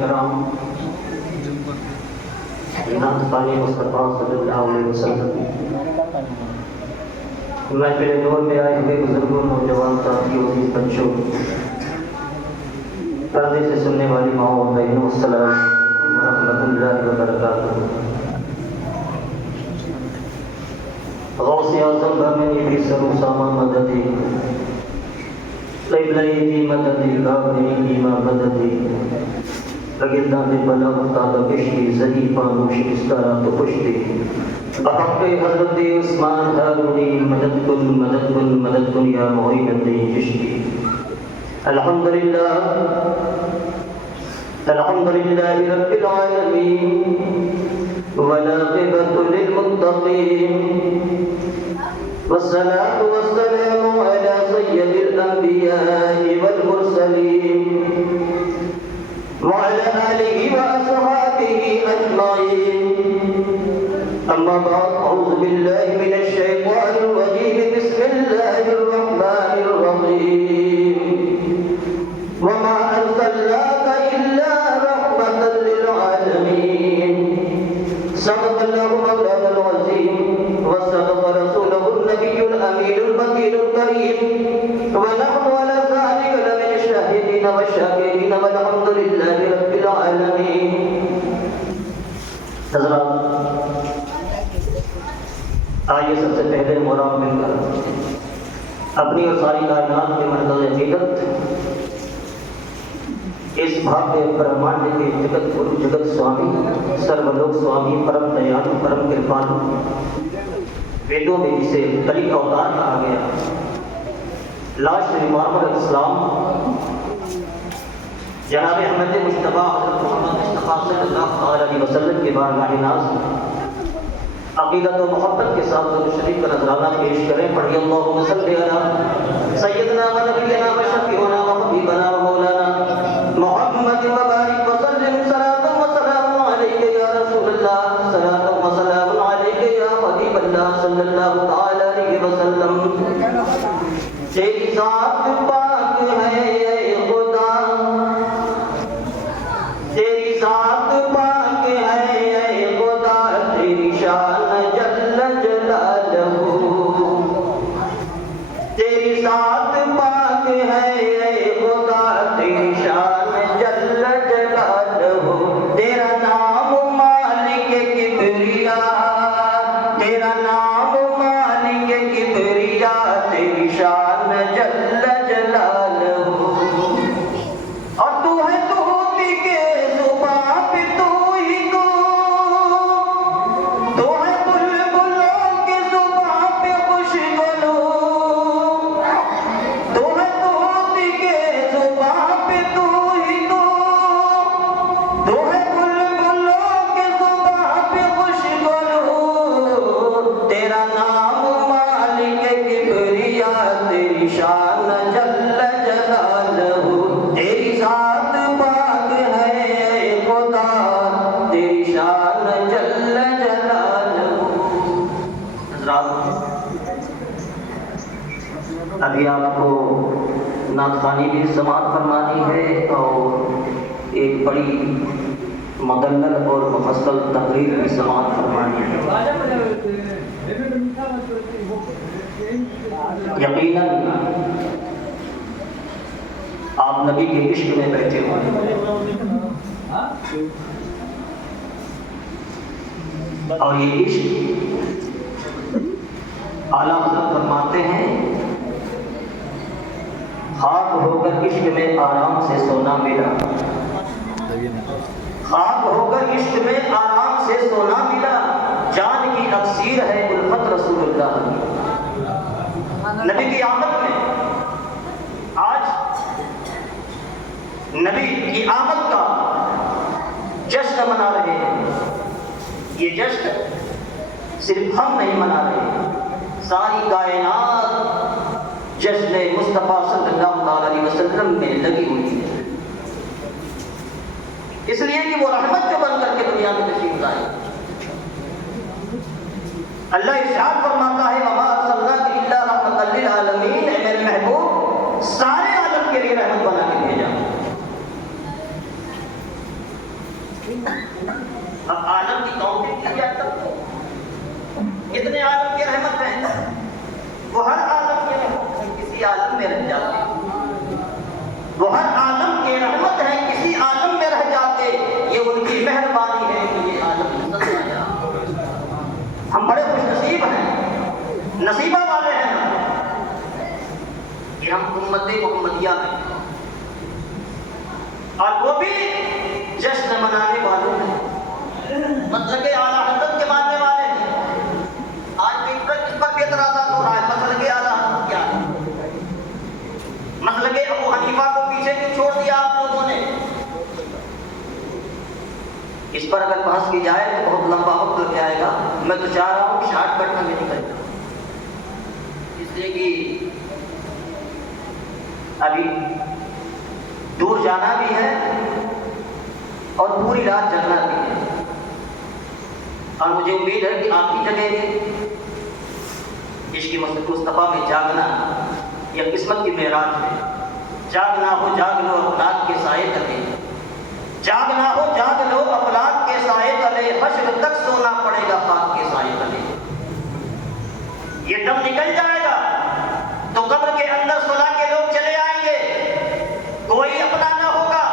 کرام نعت خوانی مصطفیٰ صلی اللہ علیہ وسلم، محفل نور میں آئے ہوئے بزرگوں، نوجوان ساتھیوں، عزیز بچوں، پردے سے سننے والی ماؤں اور بہنوں، السلام علیکم ورحمۃ اللہ وبرکاتہ۔ غوث اعظم بامنی فی سر اسامہ مددی، قبلہ دی مددی، کابری دیما مددی، لگندہ میں بلا افتادہ بشتی، زہی پانوش استارہ تو پشتی، بحق حضرت عثمان ہارونی، مدد کن یا معین الدین چشتی۔ الحمدللہ رب العالمین، والعاقبۃ للمتقین، والصلاة والسلام على سید الانبیاء والمرسلین، وعلى آلہ وأصحابہ اجمعین۔ اما بعد، اعوذ باللہ من الشیطان الرجیم، بسم اللہ الرحمن الرحیم۔ وما ارسلناک الا رحمۃ للعالمین۔ صدق اللہ مولانا العظیم، وصدق رسولہ النبی الامین المکین الکریم، ونحن على ذلک لمن الشاہدین والشاکرین، والحمد للہ رب العالمین۔ حضرات، آئیے سب سے پہلے مرام مل کر اپنی اور ساری کائنات کے مرکز حقیقت، اس بھاگیہ برہمانڈ کے جگت گرو جگت سوامی سرولوک سوامی پرم دیانو پرم کرپانو، ویدوں میں جسے کلی کا اوتار کہا گیا، لاش ریمارمر اسلام، جناب احمد مجتبیٰ حضرت محمد مصطفیٰ صلی اللہ علیہ وسلم کے بارگاہ ناز عقیدت و محبت کے ساتھ درود شریف کا نذرانہ پیش کریں۔ پڑھیے اللہم صلی علی سیدنا و نبینا و شفیعنا و حبیبنا و مولانا محمد وبارک وسلم، صلاۃ و سلام علیک یا رسول اللہ، صلاۃ و سلام علیک یا حبیب اللہ صلی اللہ تعالی علیہ وسلم۔ تیری ذات پاک ہے اے خدا، تیری ذات پاک ہے اے خدا، تیری شان جل جلالہ، تیری ذات پاک ہے اے خدا، تیری شان جل جلالہ، تیرا نام مالک کبریا، تیرا نام مالک کبریا، تیری شان جل جلالہ، اور تو ہے توتی کے زباں پہ تو ہی تو ہے بلبلوں کی زباں پہ خوشگلو، تو ہے توتی کے زباں پہ تو ہی تو ہے بلبلوں کی زباں پہ خوشگلو، تیرا نام مالک کبریا، تیری شان جل جلالہ، تیری ذات پاک ہے اے خدا، تیری شان جل جلالہ۔ حضرات، ابھی آپ کو نعت خوانی بھی سماعت فرمانی ہے اور ایک بڑی مدلل اور مفصل تقریر بھی سماعت فرمانی ہے۔ یقیناً آپ نبی کے عشق میں بیٹھے ہوئے، اور یہ عشق اعلیٰ حضرت فرماتے ہیں، خاک ہو کر عشق میں آرام سے سونا ملا، خاک ہو کر عشق میں آرام سے سونا ملا، جان کی اکسیر ہے الفت رسول اللہ۔ نبی کی آمد میں آج نبی کی آمد کا جشن منا رہے ہیں۔ یہ جشن صرف ہم نہیں منا رہے، ساری کائنات جشن مصطفیٰ صلی اللہ علیہ وسلم میں لگی ہوئی ہے، اس لیے کہ وہ رحمت جو بن کر کے دنیا میں تشریف لائے۔ اللہ ارشاد فرماتا ہے، وما ارسلناک الا رحمۃ للعالمین، اے میرے محبوب سارے عالم کے لیے رحمت بنا کے بھیجا۔ اب عالم کی کاؤنٹنگ کی جائے تب تو کتنے عالم کی رحمت ہیں، وہ ہر عالم کے رحمت ہے کسی عالم میں رہ جاتے، وہ ہر عالم کے رحمت ہے کسی عالم میں رہ جاتے، یہ ان کی مہربانی ہے کہ یہ عالم نظر آیا۔ ہم بڑے خوش نصیب ہیں، نصیبہ والے ہیں کہ ہم امت محمدیہ میں، اور وہ بھی جشن منانے والوں ہیں، مطلب اعلیٰ حضرت کے ماننے والے ہیں۔ آج بھی اس پر بھی اعتراضات ہو رہا ہے، مطلب اعلیٰ حضرت کیا ہے، مطلب ابو حنیفہ کو پیچھے کیوں چھوڑ دیا آپ لوگوں نے؟ اس پر اگر بحث کی جائے تو بہت لمبا وقت لگ جائے گا، میں تو چاہ رہا ہوں شارٹ کٹ میں نکل جاؤں، اس لیے کہ ابھی دور جانا بھی ہے اور پوری رات جگنا بھی ہے، اور مجھے امید ہے کہ آپ بھی جگیں گے۔ عشق مصطفیٰ میں جاگنا یہ قسمت کی معراج ہے، جاگنا ہو جاگ لو افلاک کے سائے تلے، جاگنا ہو جاگ لو افلاک کے سائے تلے، حشر تک سونا پڑے گا خاک کے سائے تلے۔ یہ دم نکل جائے گا تو قبر کے اندر سلا کے لوگ چلے آئیں گے، کوئی اپنا نہ ہوگا۔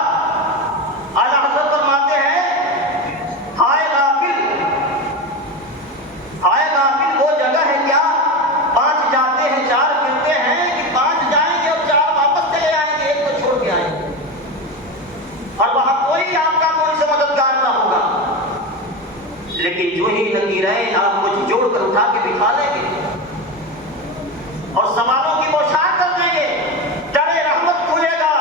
اعلیٰ حضرت فرماتے ہیں ہائے غافل، ہائے غافل وہ جگہ ہے کیا، 5 جاتے ہیں 4 پھرتے ہیں، کہ 5 جائیں گے اور 4 واپس چلے آئیں گے، ایک کو چھوڑ کے آئیں گے، اور وہاں کوئی آپ کا کوئی سے مددگار نہ ہوگا۔ لیکن جو ہی نکیرین آپ کو جوڑ کر اٹھا کے بٹھا لیں گے اور سوالوں کی بوچھار کر دیں گے، درِ رحمت کھلے گا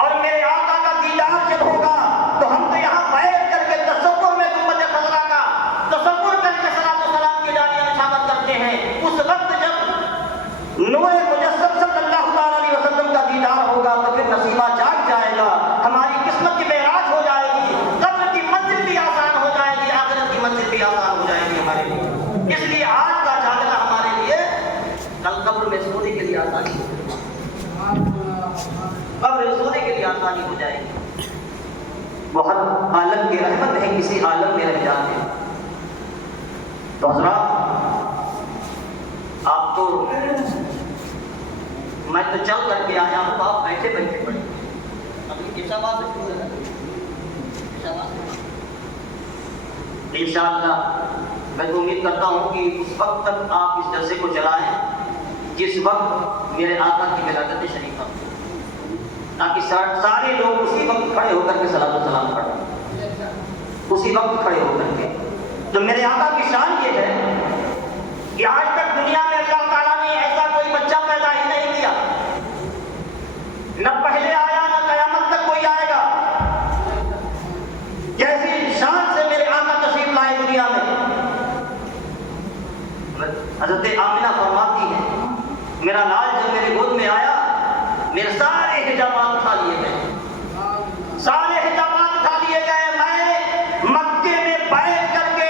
اور میرے آقا کا دیدار جب ہوگا تو ہم تو یہاں بیٹھ کر کے تصور میں گنبد خضرا کا تصور کر کے صلاۃ و سلام کی جانب نشانت کرتے ہیں۔ اس وقت جب نور مجسم صلی اللہ تعالی علیہ وسلم کا دیدار ہوگا تو پھر نصیبہ جاگ جائے گا، ہماری قسمت کی معراج ہو جائے گی، قبر کی منزل بھی آسان ہو جائے گی، آخرت کی منزل بھی آسان ہو جائے گی ہمارے لیے۔ اس لیے آج کا جاگنا ہمارے لیے کل قبر میں سونے کے لیے آسانی ہو جائے گی، قبر میں سونے کے لیے آسانی ہو جائے گی۔ وہ ہر عالم کی رحمت ہے کسی عالم میں رہ جاتے ہیں۔ تو حضرات آپ تو، میں تو چل کر کے آیا ہوں، آپ بیٹھے بیٹھے پڑے ابھی کیسا بات ہے انشاءاللہ۔ میں تو امید کرتا ہوں کہ اس وقت تک آپ اس جلسے کو چلائیں جس وقت میرے آقا کی ولادت شریفہ، تاکہ سارے لوگ اسی وقت کھڑے ہو کر کے صلاۃ و سلام پڑھیں، اسی وقت کھڑے ہو کر کے۔ تو میرے آقا کی شان یہ ہے کہ آج تک دنیا میں اللہ تعالیٰ نے ایسا کوئی بچہ پیدا ہی نہیں کیا، نہ پہلے آیا نہ قیامت تک کوئی آئے گا، جیسی شان سے میرے آقا تشریف لائے دنیا میں۔ حضرت آمنہ فرماتی ہے میرا لال جب میرے گود میں آیا میرے سارے حجابات اٹھا لیے گئے، سارے حجابات اٹھا لیے گئے، میں مکے میں بیٹھ کر کے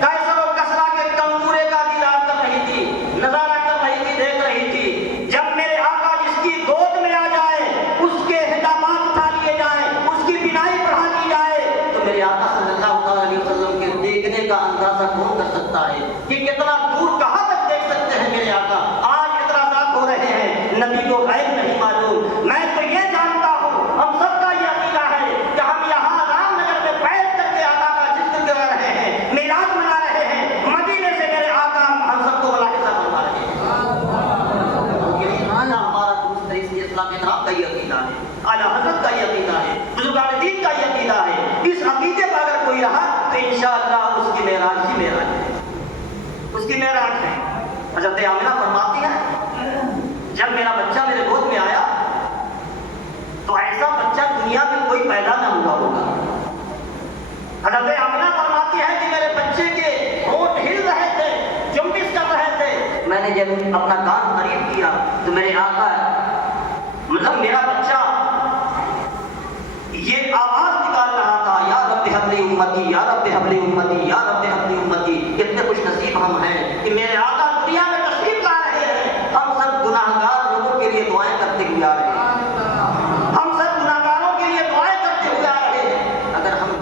قیصر و کسریٰ کے تنبورے کا دیدار کر رہی تھی، نظارہ کر رہی تھی، دیکھ رہی تھی۔ جب میرے آقا جس کی گود میں آ جائے، اس کے حجابات اٹھا لیے جائیں، اس کی بینائی بڑھا دی جائے، تو میرے آقا صلی اللہ علیہ وسلم کے دیکھنے کا اندازہ کون کر سکتا ہے کہ کتنا دور کہاں تک دیکھ سکتے ہیں میرے آقا۔ آج اعتراضات ہو رہے ہیں، نبی کو غیب نہیں معلوم، میں تو یہ جانتا ہوں، ہم سب کا یہ عقیدہ ہے کہ ہم یہاں رام نگر میں بیٹھ کر کے آقا کا ذکر کر رہے ہیں، میراج منا رہے ہیں، مدینے سے میرے آقا ہم سب کو ملاحظہ فرما رہے ہیں۔ یہی ہمارا درست ہے، اس لیے اسلام کا یہ عقیدہ ہے، اعلیٰ حضرت کا یہ عقیدہ ہے، بزرگان دین کا یہ عقیدہ ہے۔ اس عقیدے پر اگر کوئی رہا تو انشاءاللہ اس کی معراج ہی معراج ہے، اس کی معراج ہے۔ حضرت آمنہ فرماتی ہے جب میرا بچہ میرے گود میں آیا تو ایسا بچہ دنیا میں کوئی پیدا نہ ہوا ہوگا۔ حضرت آمنہ فرماتی ہے کہ میرے بچے کے ہونٹ ہل رہے تھے، جنبش کر رہے تھے، میں نے جب اپنا کان قریب کیا تو میرے آقا مطلب میرا بچہ یہ آواز نکال رہا تھا، یا رب ہب لی امتی، یا رب ہب لی امتی، یا رب ہب لی امتی۔ کتنے خوش نصیب ہم ہیں کہ میرے آقا دنیا میں تشریف لا رہے ہیں، ہم سب گناہگار لوگوں کے لیے دعائیں کرتے ہوئے آ رہے ہیں، ہم سب گناہگاروں کے لیے دعائیں کرتے ہوئے آ رہے ہیں۔ اگر ہم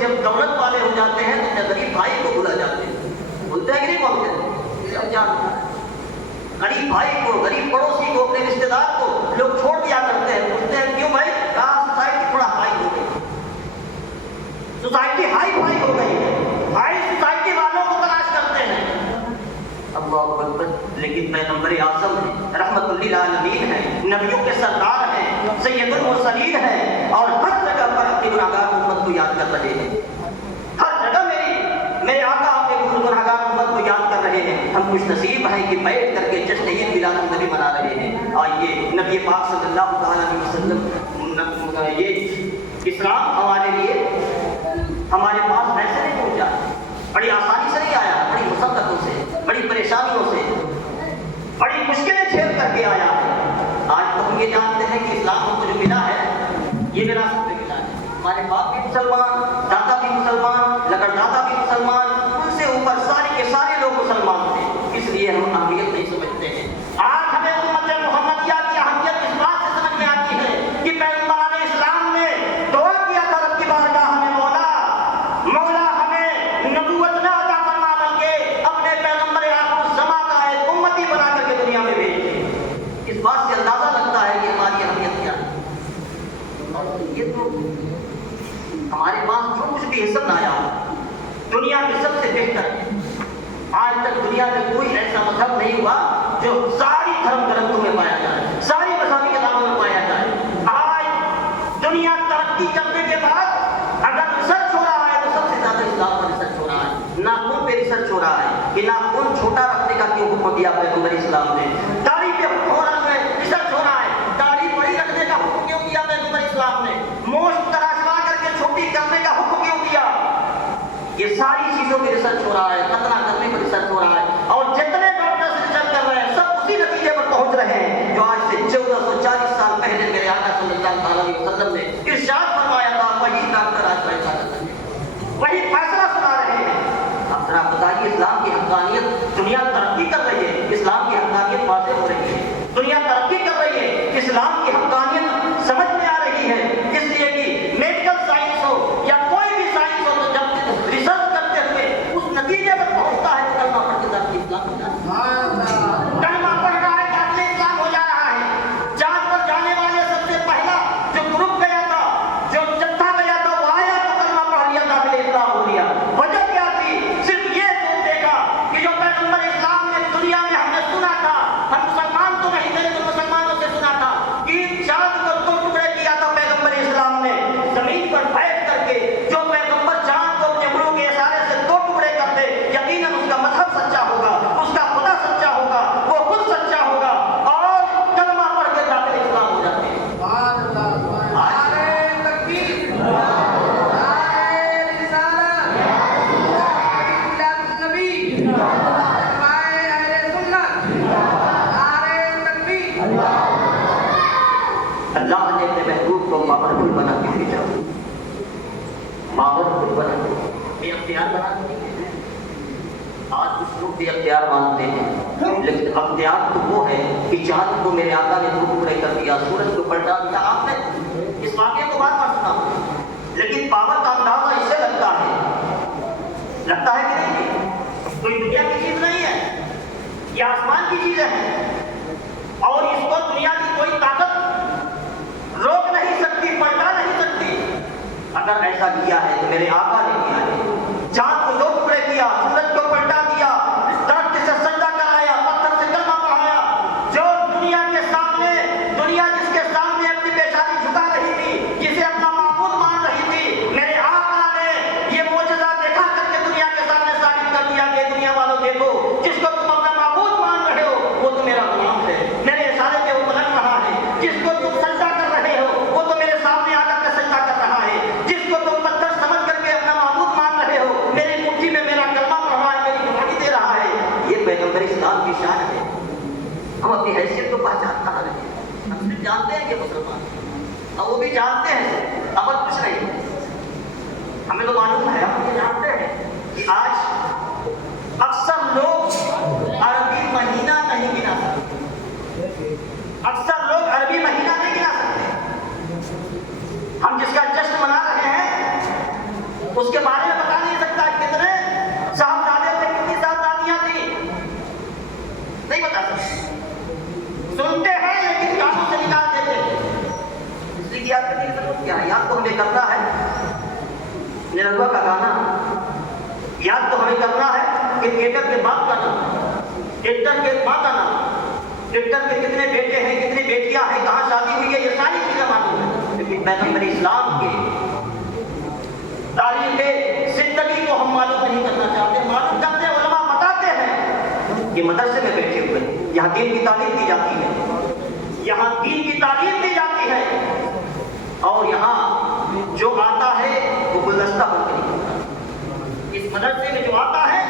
جب دولت والے ہو جاتے ہیں تو اپنے غریب بھائی کو بھلا جاتے ہیں. بولتے ہیں کہ نہیں بولتے؟ سب جانتے ہیں. غریب بھائی کو، غریب پڑوسی کو، اپنے رشتے دار کو لوگ چھوڑ دیا کرتے ہیں. پوچھتے ہیں کیوں بھائی؟ کہا سوسائٹی تھوڑا ہائی ہو گئی، سوسائٹی ہائی فائی ہو گئی ہے، ہائی سوسائٹی والوں کو تلاش کرتے ہیں. اللہ اکبر. لیکن پیغمبر اعظم ہے، رحمت للعالمین ہے، نبیوں کے سردار ہیں، سید المرسلین ہیں، اور ہر جگہ پر اپنی گناہگار امت کو یاد کر رہے ہیں. ہر جگہ میرے آقا اپنے گناہگار امت کو یاد کر رہے ہیں. ہم خوش نصیب ہیں کہ بیٹھ کر کے جشن عید میلاد النبی منا رہے ہیں. آئیے نبی پاک صلی اللہ تعالیٰ علیہ وسلم، یہ اسلام ہمارے لیے ہمارے پاس ایسے نہیں پہنچا، بڑی آسانی سے نہیں آیا، بڑی مصیبتوں سے، بڑی پریشانیوں سے، بڑی مشکلیں جھیل کر کے آیا ہے. آج تو ہم یہ جانتے ہیں کہ اسلام ہم کو جو ملا ہے یہ وراثت میں ملا ہے. ہمارے باپ بھی مسلمان، دادا بھی مسلمان، لگڑ دادا بھی مسلمان، ان سے اوپر سارے کے سارے لوگ مسلمان تھے. اس لیے ہم اہمیت نہیں سمجھتے ہیں. آج ہمیں امت محمدیہ کی اہمیت اس بات سے سمجھ میں آتی ہے کہ پیغمبران اسلام نے دعا کیا تھا رب کی بارگاہ میں، مولا ہمیں نبوت نہ عطا فرما بلکہ اپنے پیغمبر آخر الزماں کا ایک امتی بنا کر کے دنیا میں بھیج دے. اس بات سے اندازہ لگتا ہے کہ ہماری اہمیت کیا ہے. یہ تو ہمارے پاس جو کچھ بھی حصہ آیا دنیا میں سب سے بہتر ہے. آج تک دنیا میں کوئی ایسا مذہب نہیں ہوا جو ساری دھرم گرنتھوں میں پایا جائے، ساری مذہبی کتابوں میں پایا جائے. آج دنیا ترقی کرنے کے بعد اگر ریسرچ ہو رہا ہے تو سب سے زیادہ اسلام پر ریسرچ ہو رہا ہے. ناخن پہ ریسرچ ہو رہا ہے کہ ناخن چھوٹا رکھنے کا کیوں حکم دیا پیغمبر اسلام نے. داڑھی پہ حکم ہو رہا ہے، ریسرچ ہو رہا ہے. داڑھی بڑی رکھنے کا حکم کیوں دیا پیغمبر اسلام نے؟ موچھ تراشوا کر کے چھوٹی کرنے کا حکم کیوں دیا؟ یہ ساری چیزوں پہ ریسرچ ہو رہا ہے، ختنہ کرنے پر ریسرچ ہو رہا ہے. اور جتنے ڈاکٹر ریسرچ کر رہے ہیں سب اسی نتیجے پر پہنچ رہے ہیں جو آج سے 1440 سال پہلے میرے آقا صلی اللہ علیہ وسلم نے ارشاد فرمایا تھا. وہی ڈاکٹر آج فیصلہ کر رہے ہیں، وہی فیصلہ سنا رہے ہیں. اب ذرا بتائیے، اسلام کی حقانیت، دنیا ترقی کر رہی ہے، اسلام کی حقانیت واضح ہو رہی ہے. دنیا ترقی کر رہی ہے، اسلام کی حقانیت سمجھ میں آ رہی ہے. اس لیے کہ میڈیکل سائنس ہو یا کوئی بھی سائنس ہو تو جب ریسرچ کرتے ہوئے اس نتیجے پر پہنچتا ہے تو کلمہ پڑھ کے ذات اسلام ہو جاتا ہے. کلمہ پڑھ رہا ہے ذات سے اسلام ہو جا رہا ہے. چاند پر جانے والے سب سے پہلا جو گروپ گیا تھا، جو جتھا گیا تھا، وہ آیا تو کلمہ پڑھ لیا، داخل اسلام ہو لیا. وجہ کیا تھی؟ صرف یہ سوچ دیکھا کہ جو پیغمبر اسلام نے دنیا میں ہم نے سنا تھا، ہم مسلمان تو نہیں تھے لیکن مسلمانوں سے سنا تھا کہ چاند کو 2 ٹکڑے کیا تھا پیغمبر اسلام نے. زمین پر بیٹھ کر کے جو پیغمبر چاند کو اپنے انگلیوں کے اشارے سے 2 ٹکڑے کرتے، یقیناً اس کا مذہب سچا ہوگا، اس کا خدا سچا ہوگا، وہ خود سچا ہوگا اور کلمہ پڑھ کے داخل اسلام ہو جاتے ہیں. اللہ نے اپنے محبوب کو پاورفل بنا کے بھیجا، پاورفل بنا کے بے اختیار بنا کے نہیں بھیجا. آج کچھ لوگ بے اختیار مانتے ہیں، لیکن اختیار تو وہ ہے کہ چاند کو میرے آقا نے 2 ٹکڑے کر دیا، سورج کو پلٹا دیا. آپ نے اس واقعے کو بار بار سنا، لیکن پاور کا اندازہ اس سے لگتا ہے کہ نہیں، کوئی دنیا کی چیز نہیں ہے، یہ آسمان کی چیزیں ہیں اور اس کو دنیا کی کوئی طاقت روک نہیں سکتی، پلٹا نہیں سکتی. اگر ایسا کیا ہے تو میرے آقا نے کیا ہے. چاند کو 2 ٹکڑے کیا، سورج کو پلٹا دیا، درخت سے سجدہ کرایا، پتھر سے کلمہ پڑھایا. جو دنیا کے سامنے، دنیا جس کے سامنے اپنی پیشانی جھکا رہی تھی، جسے اپنا معبود مان رہی تھی، میرے آقا نے یہ معجزہ دکھا کر کے دنیا کے سامنے ثابت کر دیا کہ دنیا والوں دیکھو، جس کو تم اپنا معبود مان رہے ہو وہ تو میرا غلام ہے، میرے اشارے پہ وہ پلٹ رہا ہے. جس کو تم سجدہ کر رہے ہو وہ تو میرے سامنے آ کر کے سجدہ کر رہا ہے. جس کو تم پتھر سمجھ کر کے اپنا معبود مان رہے ہو، میری مٹھی میں میرا کلمہ پڑھ رہا ہے، میری گواہی دے رہا ہے. یہ پیغمبر اسلام کی شان ہے. ہم اپنی حیثیت کو پہچانتا رہے ہیں، ہم صرف جانتے ہیں کہ مسلمان، اور وہ بھی جانتے ہیں، عمل کچھ نہیں. ہمیں تو معلوم ہے، ہم یہ جانتے ہیں کہ آج اکثر لوگ عربی مہینہ نہیں گنا سکتے، اکثر لوگ عربی مہینہ نہیں گنا سکتے. ہم جس کا جشن منا رہے ہیں اس کے بارے میں بتا نہیں سکتا کتنے صاحبزادے تھے، کتنی صاحبزادیاں تھیں، نہیں بتا سکتے. سنتے ہیں لیکن کانوں سے نکال دیتے ہیں. اس لیے یاد کرنے کی ضرورت کیا ہے؟ یاد تو ہمیں کرنا ہے نرگوا کا گانا، یاد تو ہمیں کرنا ہے کرکٹر کے باپ کا نام، کرکٹر کے ماں کا نام، کرکٹر کے کتنے بیٹے ہیں، کتنی بیٹیاں ہیں، کہاں شادی ہوئی ہے، یہ ساری چیزیں معلوم ہے. لیکن پیغمبر اسلام کے تاریخ زندگی کو ہم معلوم نہیں کرنا چاہتے. معلوم کرتے علماء بتاتے ہیں کہ مدرسے میں بیٹھے ہوئے یہاں دین کی تعلیم دی جاتی ہے، یہاں دین کی تعلیم دی جاتی ہے، اور یہاں جو آتا ہے وہ گلدستہ بن کے نکلتا ہے. اس مدرسے میں جو آتا ہے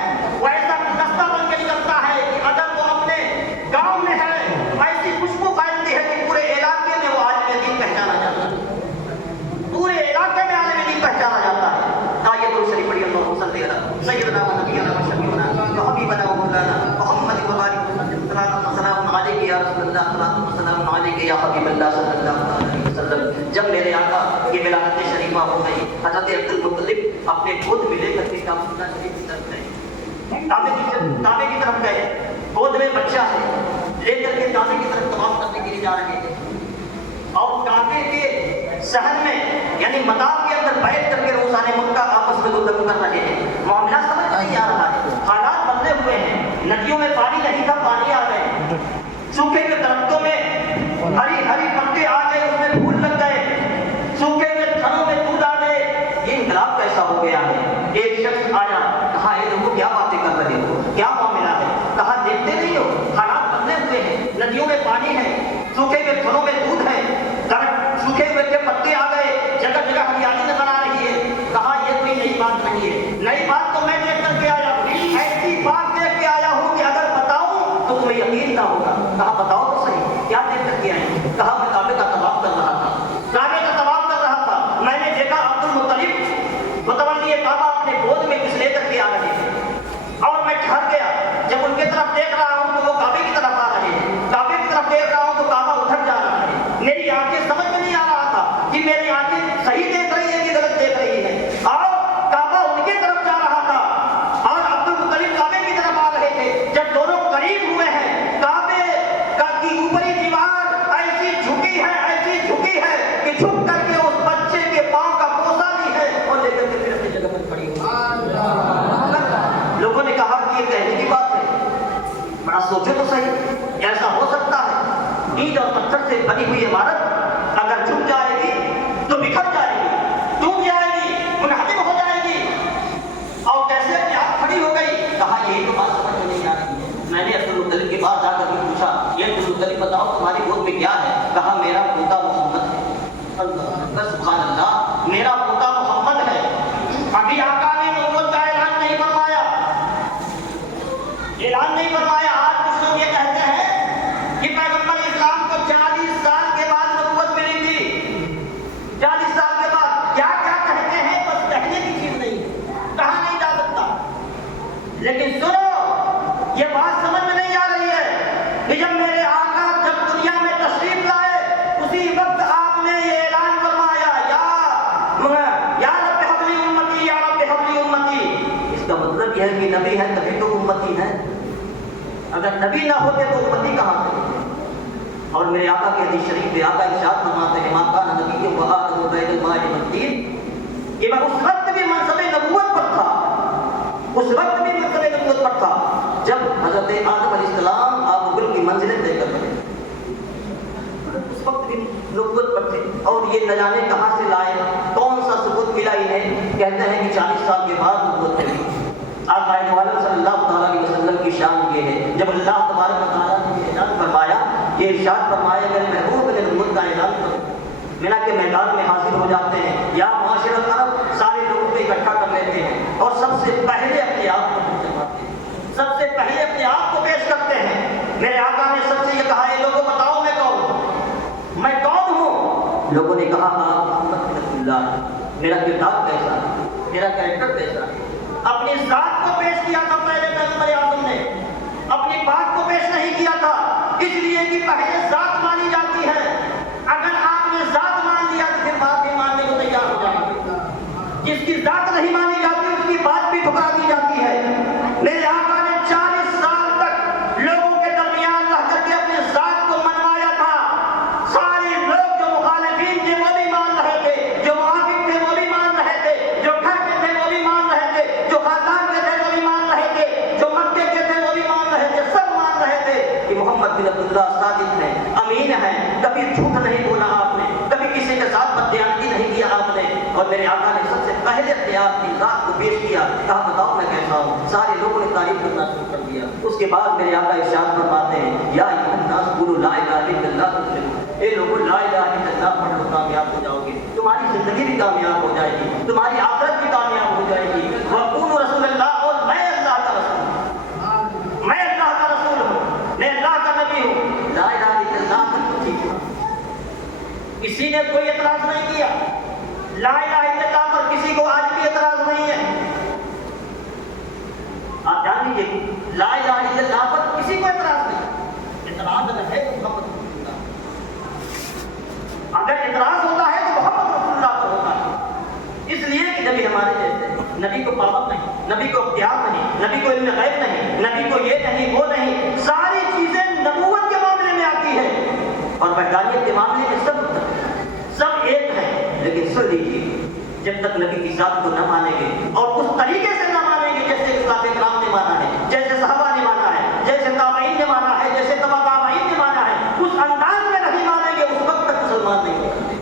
وہ ایسا گلدستہ بن کے نکلتا ہے کہ اگر وہ اپنے گاؤں میں ہے ایسی خوشبو پھیلتی ہے کہ پورے علاقے میں وہ عالم دین پہچانا جاتا ہے، پورے علاقے میں عالم دین پہچانا جاتا ہے. آئیے تو شریف پڑھی اللہ صلی اللہ علیہ سیدنا و نبینا و شفیعنا و حبیبنا و مولانا محمد و آلہ وسلم. السلام علیکم یا رسول اللہ، السلام علیکم یا حبیب اللہ صلی اللہ علیہ وسلم. جب میرے آقا یہ ولادت شریفہ ہو گئی، حضرت عبد المطلب اپنے گود میں لے کر کے کعبہ شریف کی طرف گئے، کعبے کی طرف گئے. گود میں بچہ ہے، لے کر کے کعبے کی طرف طواف کرنے کے لیے جا رہے ہیں، اور کعبے کے شہر میں یعنی مطاف کے اندر بیٹھ کر کے روزانے مکہ آپس میں گفتگو کر رہے ہیں. معاملہ سمجھ نہیں آ رہا ہے، حالات بدلے ہوئے ہیں. ندیوں میں پانی نہیں تھا، پانی آ گئے. سوکھے ہوئے درختوں میں ہری ہری پتے آ گئے، اس میں پھول لگ گئے. سوکھے ہوئے تھنوں میں دودھ آ گئے. یہ انقلاب کیسا ہو گیا ہے؟ ایک شخص آیا، کہا اے لوگوں کیا باتیں کر رہے ہو، کیا معاملہ ہے؟ کہا دیکھتے نہیں ہو حالات بدلے ہوئے ہیں، ندیوں میں پانی ہے، سوکھے ہوئے تھنوں میں دودھ ہے، درخت سوکھے ہوئے کے پتے آ گئے، جگہ جگہ ہریالی نظر آ رہی ہے. کہا یہ کوئی نئی بات نہیں ہے، نئی بات تو میں دیکھ کر کے آیا ہوں، ایسی بات دیکھ کے آیا ہوں کہ اگر بتاؤں تو تمہیں یقین نہ ہوگا. کہا بتاؤ تو صحیح کیا دیکھ کر کے آئے؟ کہا میں کعبے کا طواف کر رہا تھا، کعبے کا طواف کر رہا تھا. میں نے دیکھا عبد المطلب متولی کعبہ اپنے گود میں کچھ لے کر کے آ رہے ہیں، اور میں ٹھہر گیا. جب ان کی طرف دیکھ رہا ہوں تو وہ کعبے کی طرف آ رہے ہیں، کعبے کی طرف دیکھ رہا ہوں تو کعبہ ادھر جا رہا ہے. میری آنکھیں سمجھ میں نہیں آ رہا تھا کہ میری آنکھیں صحیح دیکھ رہی ہیں کہ غلط دیکھ رہی ہیں. اور کعبہ ان کی طرف جا رہا تھا اور عبد المطلب کعبے کی طرف آ رہے تھے. جب دونوں قریب ہوئے ہیں، کعبے کی اوپری دیوار ایسی جھکی ہے کہ جھک کر کے اس بچے کے پاؤں کا بوسہ بھی ہے اور لے کر کے پھر اپنی جگہ پر کھڑی ہوئی. لوگوں نے کہا کہ یہ کہنے کی بات ہے، بڑا سوچے تو صحیح، ایسا ہو سکتا ہے اینٹ اور پتھر سے بنی ہوئی عمارت اگر جھک جائے گی تو بکھر جائے گی، ٹوٹ جائے گی، منہدم ہو جائے گی، اور کیسے اپنے ہاتھ کھڑی ہو گئی؟ کہا یہی تو بات سمجھ میں نہیں آ رہی ہے. میں نے عبد المطلب کے پاس جا کر کے پوچھا یہ عبد المطلب بتاؤ تمہاری گود میں کیا ہے؟ کہا میرا پوتا محمد ہے. اللہ سبحان اللہ، میرا پوتا محمد ہے. ابھی آقا نے نبوت کا اعلان نہیں فرمایا، اعلان نہیں فرمایا. آج کچھ لوگ یہ کہتے ہیں کہ پیغمبر اسلام کو 40 سال کے بعد نبوت ملی تھی. 40 سال کے بعد کیا کیا کہتے ہیں، بس کہنے کی چیز نہیں ہے، کہا نہیں جا سکتا. لیکن سنو، یہ بات سمجھ میں نہیں آ رہی ہے کہ جب میرے آقا جب دنیا میں تشریف لائے اسی وقت آپ نے یہ اعلان فرمایا یا رب حبلی امتی، یا رب حبلی امتی. اس کا مطلب یہ ہے کہ نبی ہے تبھی تو امتی ہے، اگر نبی نہ ہوتے تو امتی کہاں سے؟ اور میرے آقا کی حدیث شریف میں آقا ارشاد فرماتے ہیں ما کان نبی و آدم بین الماء والطین، کہ میں اس وقت بھی منصب نبوت پر تھا، اس وقت بھی منصب نبوت پر تھا جب حضرت آدم علیہ السلام آپ گل کی منزلیں طے کر رہے تھے، اس وقت بھی نبوت پر تھے. اور یہ نہ جانے کہاں سے لائے، کون سا ثبوت ملا انہیں؟ کہتے ہیں کہ 40 سال کے بعد نبوت ملی. آقا عالم صلی اللہ تعالیٰ علیہ وسلم کی شان یہ ہے، جب اللہ تبارک و تعالیٰ نے یہ اعلان فرمایا، یہ ارشاد فرمایا میرے محبوب نے نبوت کا اعلان کرو. مینا کے میدان میں حاضر ہو جاتے ہیں یا معاشرت عرب سارے لوگوں کو اکٹھا کر لیتے ہیں اور سب سے پہلے اپنے آپ کو کرواتے ہیں، سب سے پہلے اپنے آپ کو پیش کرتے ہیں. میرے آقا نے سب سے یہ کہا ہے لوگوں بتاؤ میں کون ہوں، میں کون ہوں؟ لوگوں نے کہا آپ محمد رسول اللہ. میرا کردار کیسا ہے، میرا کریکٹر کیسا ہے؟ اپنی ذات کو پیش کیا تھا پہلے پیغمبر اعظم نے، اپنی بات کو پیش نہیں کیا تھا، اس لیے کہ پہلے ذات مانی جاتی ہے. اگر آپ نے ذات مان لیا تو پھر بات بھی ماننے کو تیار ہو جائیں گے. جس کی ذات نہیں مانی جاتی اس کی بات بھی ٹھکرا دی جاتی ہے۔ میرے آقا نے 40 سال تک لوگوں کے درمیان رہ کر کے اپنی ذات کو منوایا تھا۔ سارے لوگ جو مخالفین تھے وہ بھی مان رہے تھے، جو معافق تھے وہ بھی مان رہے تھے، جو گھر کے تھے وہ بھی مان رہے تھے، جو خاندان کے تھے وہ بھی مان رہے تھے، جو مکے کے تھے وہ بھی مان رہے تھے، سب مان رہے تھے کہ محمد بن عبداللہ صادق ہیں، امین ہیں، کبھی جھوٹ نہیں بولا آپ نے، کبھی کسی کے ساتھ بددیانتی نہیں کیا آپ نے۔ اور میرے آقا نے سب سے پہلے اپنے آپ کی ذات کو پیش کیا، کہا بتاؤ میں کیسا ہوں۔ سارے لوگوں نے تعریف کرنا شروع کر دیا۔ اس کے بعد میرے آقا ارشاد فرماتے ہیں یا ایھا الناس قولوا لا الہ الا اللہ تفلحوا، اے لوگوں لا الہ الا اللہ پڑھ لو کامیاب ہو جاؤ گے، تمہاری زندگی بھی کامیاب ہو جائے گی، تمہاری آخرت بھی کامیاب ہو جائے گی۔ وقولوا رسول اللہ، اور میں اللہ کا رسول ہوں، میں اللہ کا رسول ہوں، میں اللہ کا نبی ہوں، لا الہ الا اللہ تک ٹھیک ہوا۔ کسی نے کوئی اعتراض نہیں کیا، لا الہ الا اللہ پر کسی کو آج بھی اعتراض نہیں ہے۔ آپ جان لیجیے لا الہ الا اللہ پر کسی کو اعتراض نہیں، اعتراض اگر ہے تو محمد رسول اللہ، اگر اعتراض ہوتا ہے تو محمد رسول اللہ پر ہوتا ہے۔ اس لیے کہ نبی ہمارے جیسے، نبی کو پابند نہیں، نبی کو اختیار نہیں، نبی کو علم غیب نہیں، نبی کو یہ نہیں وہ نہیں، ساری چیزیں نبوت کے معاملے میں آتی ہے اور وحدانیت کے معاملے میں سب ایک ہے۔ لیکن سن لیجیے، جب تک نبی کی ذات کو نہ مانیں گے اور اس طریقے سے نہ مانیں گے جیسے اسلاف کرام نے مانا ہے، جیسے صحابہ نے مانا ہے، جیسے تابعین نے مانا ہے، جیسے تبع تابعین نے مانا ہے، اس انداز میں نہیں مانیں گے، اس وقت تک مسلمان نہیں ہو سکتے،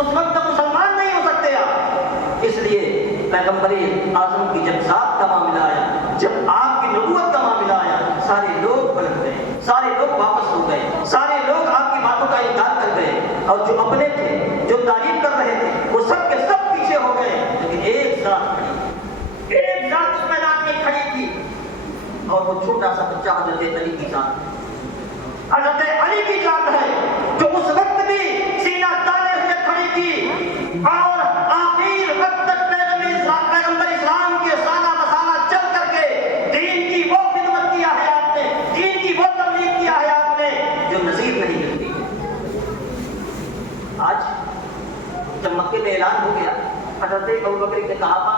اس وقت تک مسلمان نہیں ہو سکتے آپ۔ اس لیے پیغمبر اعظم کی جب ذات کا معاملہ آیا، جب آپ کی نبوت کا معاملہ آیا، سارے لوگ پلٹ گئے، سارے لوگ واپس ہو گئے، سارے لوگ آپ کی باتوں کا انکار کر گئے، اور جو اپنے تھے، جو تعریف کر رہے تھے، وہ سب کے سب پیچھے ہو گئے۔ لیکن ایک ذات کھڑی، ایک ذات اس میدان میں کھڑی تھی، اور وہ چھوٹا سا بچہ حضرت علی کی ذات، حضرت علی کی ذات ہے، جو اس وقت بھی سینہ تانے سے کھڑی تھی اور آخر وقت تک پیغمبر اسلام کے سانہ بسانہ چل کر کے دین کی وہ خدمت کیا ہے آپ نے، دین کی وہ تبلیغ کیا ہے آپ نے جو نظیر نہیں ملتی۔ آج جب مکے میں اعلان ہو گیا، حضرت ابوبکر کے صحابہ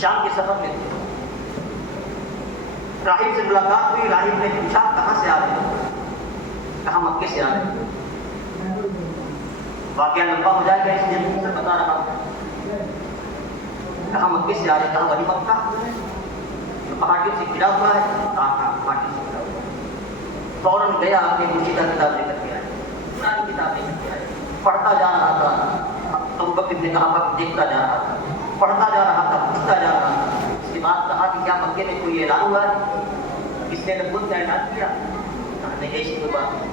شام کے سفر میں تھے، راہب سے ملاقات ہوئی، راہب نے پوچھا کہاں سے آ رہے ہیں؟ کہا مکے سے آ رہے ہیں۔ واقعہ لمبا ہو جائے گا اس لیے مجھ سے بتا رہا ہوں۔ کہا مکے سے آ رہے ہیں، کہا ولی مکہ جو پہاڑیوں سے گھرا ہوا ہے؟ کہا پہاڑیوں سے گھرا ہوا ہے۔ فوراً گیا اپنی مرشدہ کتاب لے کر کے آئے، پرانی کتاب لے کر کے آئے، پڑھتا جا رہا تھا۔ ابوبکر نے کہا پر دیکھتا جا رہا تھا، پڑھتا جا رہا تھا، پوچھتا جا رہا تھا۔ اس کے بعد کہا کہ کیا مکے میں کوئی اعلان ہوا ہے؟ کس نے نبوت کا اعلان کیا؟ کہا نہیں ایسی کوئی بات نہیں،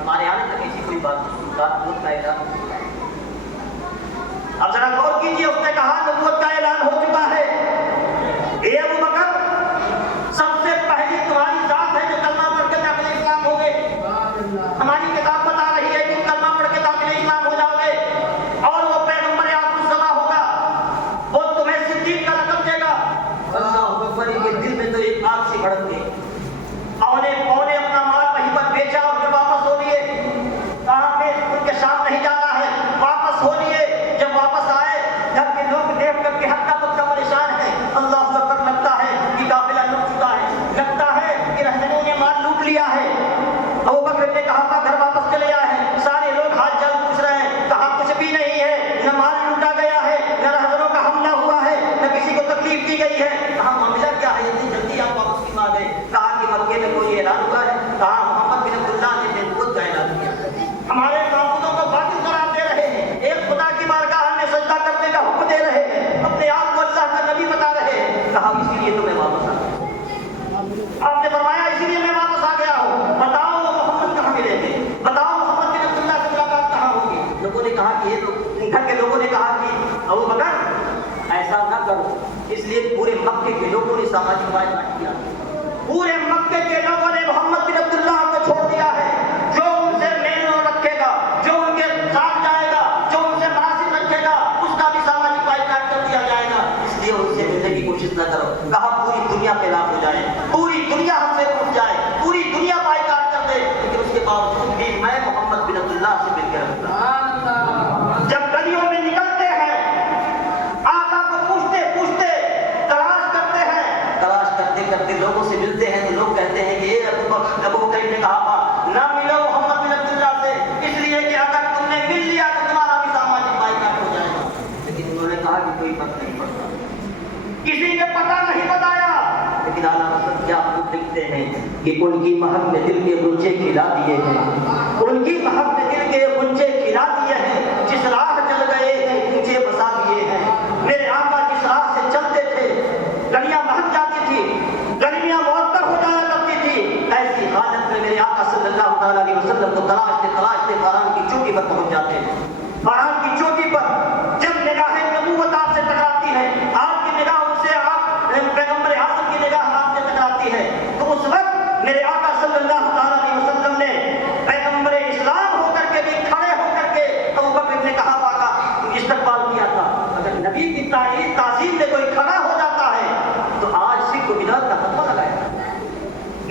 ہمارے آنے تک ایسی کوئی بات نہیں، نبوت کا اعلان۔ اب ذرا غور کیجیے، اس نے کہا نبوت کا اعلان ہو چکا ہے۔ اے ابوبکر، سب سے پہلی تمہاری ذات ہے جو کلمہ پڑھ کے داخل اسلام ہو گئے۔ ہماری کتاب بتا رہی ہے کہ کلمہ پڑھ کے داخل اسلام ہو جاؤ گے، اور وہ پیغمبر آخر الزماں ہوگا، وہ تمہیں صدیق کا لقب دے گا۔ اللہ اکبر، کے دل میں تو ایک آگ سی بھڑک گئی، اونے پونے اپنا مال وہیں پر بیچا اور پھر واپس ہو لیے۔ کہا کہ ان کے شام نہیں جانا ہے، واپس ہو لیے۔ جب واپس آئے، گھر کے لوگ دیکھ کر کے ہکا پکا پریشان ہیں۔ اللہ اکبر، لگتا ہے کہ قافلہ لٹ چکا ہے، لگتا ہے کہ رہزنوں نے مال لوٹ لیا ہے۔ ابوبکر نے کہا تھا گھر واپس چلے آئے ہیں، سارے لوگ حال چال پوچھ رہے ہیں۔ کہا کچھ بھی نہیں ہے، نہ مال لوٹا گیا ہے، نہ رہزنوں کا حملہ ہوا ہے، نہ کسی کو تکلیف دی گئی ہے۔ کہا معاملہ کیا ہے، اتنی جلدی آپ واپس کیوں آ گئے؟ کہا کہ مکے میں کوئی اعلان ہوا ہے۔ کہا محمد بن عبداللہ نے نبوت کا اعلان کیا، ہمارے معبودوں کو باطل قرار دے رہے ہیں، ایک خدا کی بارگاہ میں سجدہ کرنے کا حکم دے رہے ہیں، اپنے آپ کو اللہ کا نبی بتا رہے ہیں۔ کہا اسی لیے تو میں واپس آ گیا۔ آپ نے فرمایا اسی لیے میں واپس آ گیا ہوں، بتاؤ وہ محمد کہاں ملیں گے، بتاؤ محمد بن عبداللہ سے ملاقات کہاں ہوگی؟ لوگوں نے کہا کہ یہ تو گھر کے لوگوں نے کہا کہ ابوبکر ایسا نہ کرو۔ اس لیے پورے مکے کے لوگوں نے سماجی فائدہ کیا، پورے مکے کے لوگوں نے محمد بن عبداللہ کو چھوڑ دیا ہے۔ جو ان سے میل رکھے گا، جو ان کے ساتھ جائے گا، جو ان سے مناسب رکھے گا، اس کا بھی سماجی فائدہ کر دیا جائے گا۔ اس لیے ان سے ملنے کی کوشش نہ کرو۔ کہا پوری دنیا خلاف ہو جائے، پوری دنیا ہم سے ٹوٹ جائے، پوری دنیا بائیکاٹ کر دے، لیکن اس کے باوجود بھی میں محمد بن عبداللہ سے مل کے رہوں گا۔ جب گلیوں میں نکلتے ہیں کسی نے پتہ نہیں بتایا، لیکن اعلیٰ حضرت کیا خود لکھتے ہیں کہ ان کی مہک نے دل کے غنچے کھلا دیے ہیں، ان کی مہک نے دل کے غنچے کھلا دیے ہیں، جس راہ چل گئے ہیں اونچے بسا دیے ہیں۔ میرے آقا جس راہ سے چلتے تھے گلیاں مہک جاتی تھی، گلیاں معطر ہو جایا کرتی تھی، ایسی حالت میں میرے آقا صلی اللہ علیہ وسلم کو تلاشتے تلاشتے فاران کی چوٹی پر پہنچ جاتے ہیں۔ فاران کی چوٹی پر جب نگاہ نبوت آپ سے ٹکراتی ہے، آپ کی نگاہ ان سے، آپ پیغمبر اعظم کی نگاہ آپ سے ٹکراتی ہے، تو اس وقت میرے آقا صلی اللہ علیہ وسلم نے پیغمبر اسلام ہو کر کے بھی کھڑے ہو کر کے ابوبکر نے کہا پاکا استقبال کیا تھا۔ اگر نبی کی تعظیم میں کوئی کھڑا ہو جاتا ہے تو آج سکھ و بدعت کا فتویٰ لگایا۔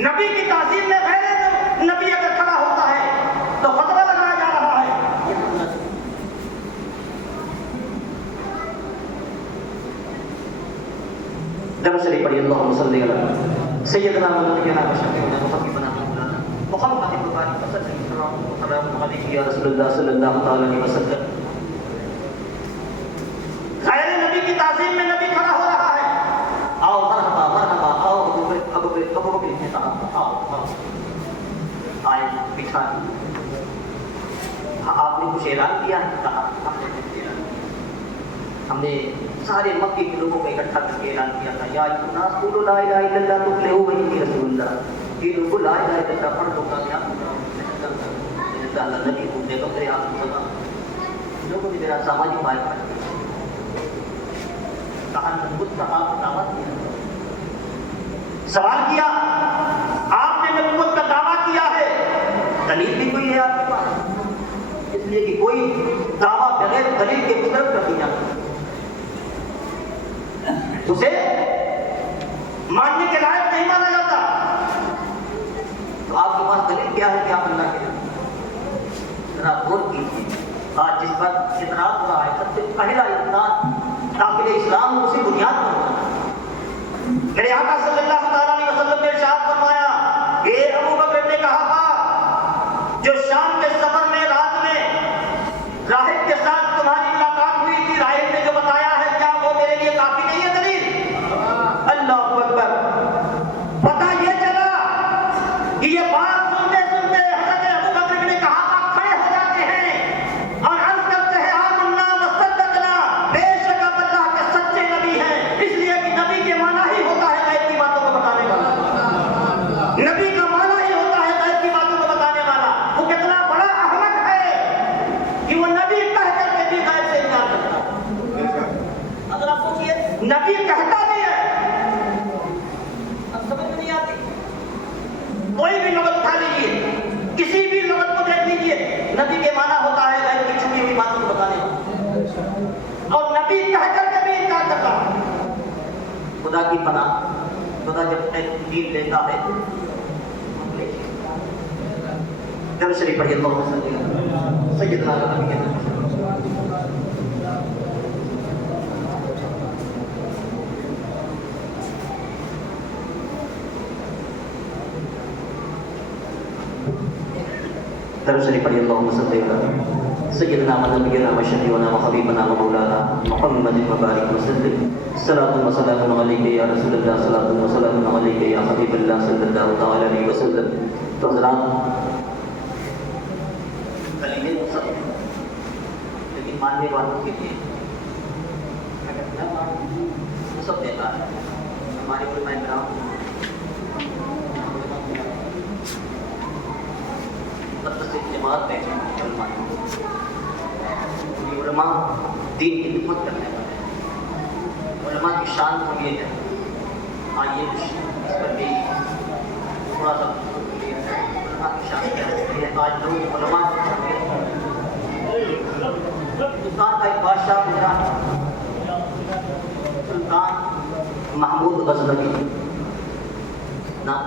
نبی کی تعظیم میں غیر نبی اگر کھڑا ہوتا ہے تو فتویٰ لگایا جا رہا ہے۔ درود شریف پڑھیے، اللہم صلی علی سیدنا ونبینا وشفیعنا وحبیبنا محمد مبارک صلی اللہ علیہ یا رسول اللہ صلی اللہ علیہ وسلم۔ غیر نبی کی تعظیم میں نبی کھڑا ہو رہا ہے، آؤ مرحبا مرحبا، آؤ ابو بکر نے کہا آؤ آئے بٹھا، آپ نے کچھ اعلان کیا ہے؟ کہا ہم نے سارے مکی کے لوگوں کو اکٹھا کر کے اعلان کیا تھا، یا الناس قولوا لا الہ الا اللہ تفلحوا وانی رسول اللہ، یہ لوگوں لا الہ الا اللہ پڑھ دو کامیاب اللہ نبی کو پیغمبر آپ کو لوگوں نے میرا سماجی پائے کہا نبوت کا آپ دعویٰ کیا، سوال کیا آپ نے نبوت کا دعویٰ کیا ہے، دلیل بھی کوئی ہے آپ کے پاس؟ اس لیے کہ کوئی دعویٰ بغیر دلیل کے مسترد کر دیا اسے ماننے کے لائق نہیں مانا جاتا۔ تو آپ کے پاس دلیل کیا ہے کہ آپ اللہ کے ذرا غور کیجیے۔ آج جس پر اعتراض ہو رہا ہے سب سے پہلا انسان داخل اسلام اسی بنیاد پر ہوتا ہے۔ میرے آقا صلی اللہ علیہ وسلم نے ارشاد فرمایا، اے ابو بکر نے کہا تھا جو شام کے سفر میں رات میں راہب کے ساتھ تمہاری ملاقات ہوئی تھی، راہب نے جو بتایا ہے کیا وہ میرے لیے کافی نہیں ہے دلیل؟ اللہ اکبر۔ پتہ یہ چلا کہ یہ بات سنتے سنتے حضرت ابو بکر نے کہا تھا کھڑے ہو جاتے ہیں اور عرض کرتے ہیں آمنا وصدقنا، بے شک آپ اللہ کے سچے نبی ہیں، اس لیے کہ نبی کے معنی ہی ہوتا ہے غیب کی باتوں کو بتانے والا، نبی کا معنی ہی ہوتا ہے غیب کی باتوں کو بتانے والا۔ وہ کتنا بڑا احمق ہے کہ وہ نبی کہہ کر کے بھی غیب سے انکار کرتا ہے۔ اگر آپ سوچیے نبی کہتا بھی ہے، اب سمجھ میں نہیں آتی، کوئی بھی لغت اٹھا لیجیے، کسی بھی لغت کو دیکھ لیجیے، نبی کے معنی ہوتا ہے غیب کی چھپی ہوئی باتوں کو بتانے والا، اور نبی کہہ کر کے بھی انکار کرتا ہے۔ خدا کی پناہ، خدا جب دین لیتا ہے درود شریف پڑھیے، اللہم صلی علی سیدنا ونبینا درود شریف پڑھیے، اللہم صلی علی سیدنا ونبینا وشفیعنا وحبیبنا ومولانا محمد مبارک وسلم۔ صلاۃ و سلام علیک یا رسول اللہ، صلاۃ و سلام علیک یا حبیب اللہ صلی اللہ تعالی علیہ وسلم۔ تو حضرات کلمے مصحف لیکن ماننے والوں کے لیے اگر نہ مانو مصحف دیتا ہے ہمارے علماء کرام جماعت میں علماء دین کی خدمت کرنے والے علماء کی شان کو یہ ہے۔ آئیے اس پر بھی تھوڑا سا علماء کی شان کیا ہے۔ آج لوگ علماء ہندوستان کا ایک بادشاہ گزرا سلطان محمود غزنوی نام